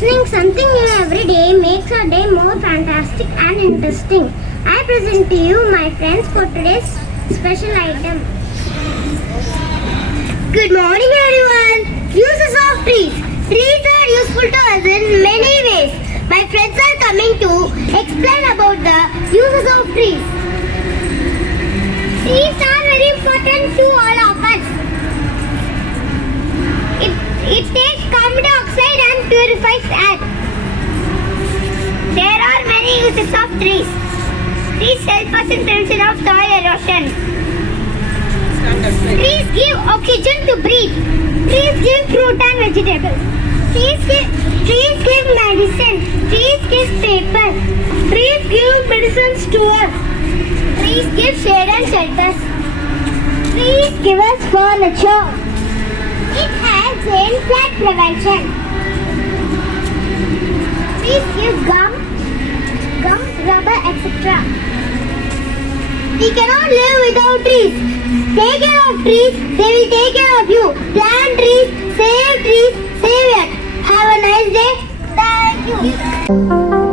Listening something new every day makes our day more fantastic and interesting. I present to you my friends for today's special item. Good morning everyone. Uses of trees. Trees are useful to us in many ways. My friends are coming to explain about the uses of trees. Trees are very important to all of us. It takes carbon dioxide and purifies air. There are many uses of trees. Trees help us in prevention of soil erosion. Trees give oxygen to breathe. Trees give fruit and vegetables. Trees give medicine. Trees give paper. Trees give medicines to us. Trees give shade and shelters. Trees give us furniture. It helps in flood prevention. Trees give gum, rubber, etc. We cannot live without trees. Take care of trees, they will take care of you. Plant trees, save it. Have a nice day. Thank you.